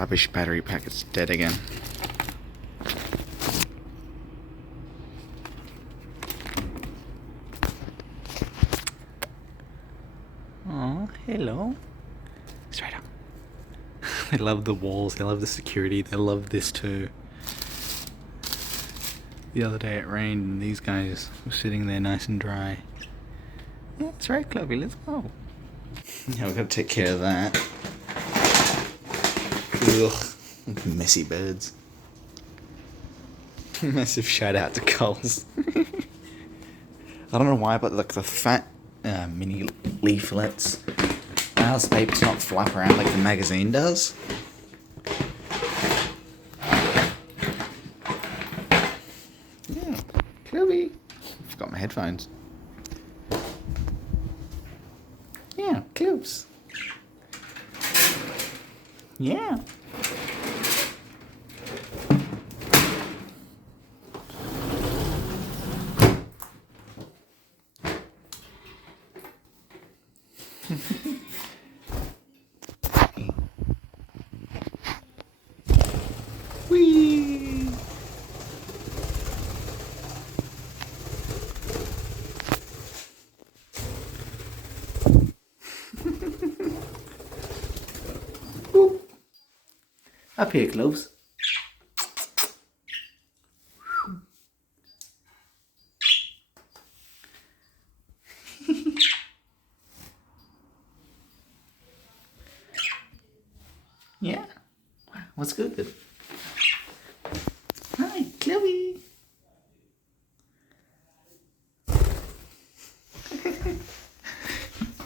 Rubbish battery pack, it's dead again. Oh, hello. Straight up. They love the walls, they love the security, they love this too. The other day it rained and these guys were sitting there nice and dry. Yeah, that's right, Clovey, let's go. Yeah, we've got to take care of that. Ugh, messy birds. Massive shout out to Coles. I don't know why, but like the fat mini leaflets, ours paper's not flap around like the magazine does. Yeah, Chloe. Forgot my headphones. Yeah, close. Yeah. Whee! Up here, Cloves. Yeah. What's good? Hi, Chloe.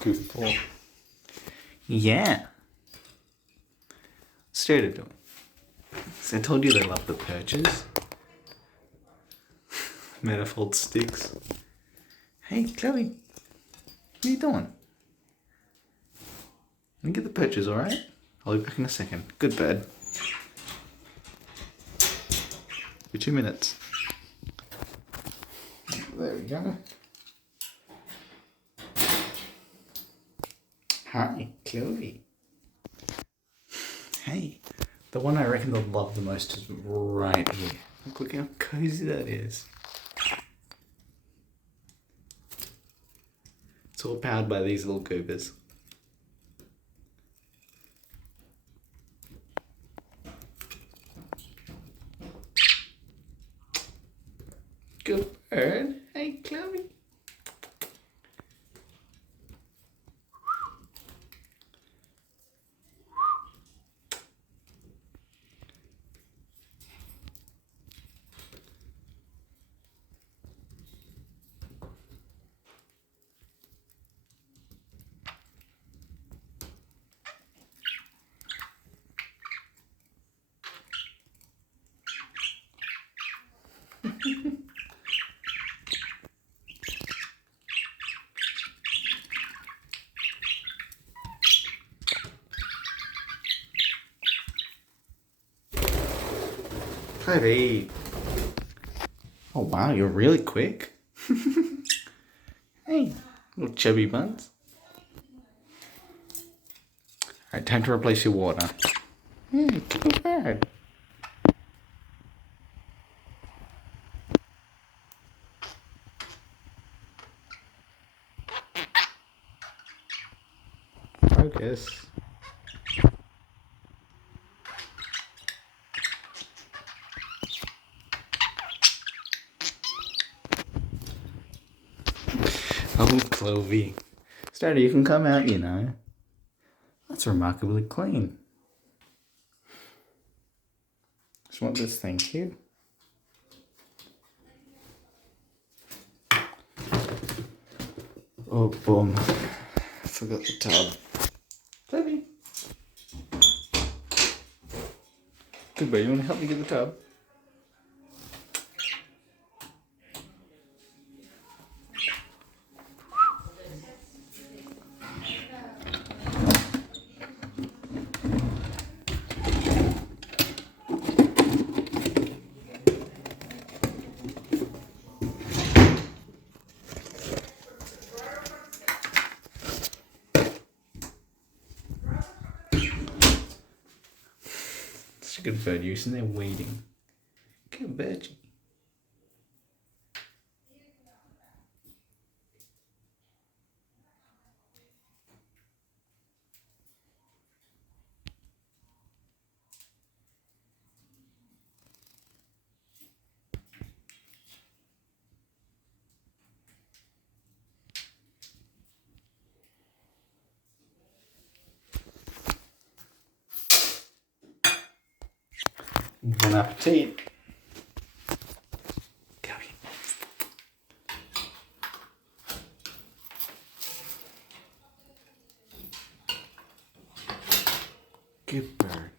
Goofball. Yeah. Straight into it. So I told you they love the perches. Manifold sticks. Hey, Chloe. What are you doing? Let me get the perches, alright? I'll be back in a second. Good bird. For 2 minutes. There we go. Hi, Chloe. Hey. The one I reckon they'll love the most is right here. Look how cozy that is. It's all powered by these little goobers. Good bird. Hey, Chloe. Chloe. Oh wow, you're really quick. Hey, little chubby buns. Alright, time to replace your water. Good bird. Focus. Oh, Clovey. Strato, you can come out, you know. That's remarkably clean. Just want this thing here. Oh, boom. I forgot the tub. Clovey. Good boy, you want to help me get the tub? good bird. You're sitting there waiting. Good budgie. Bon appetit. Good bird.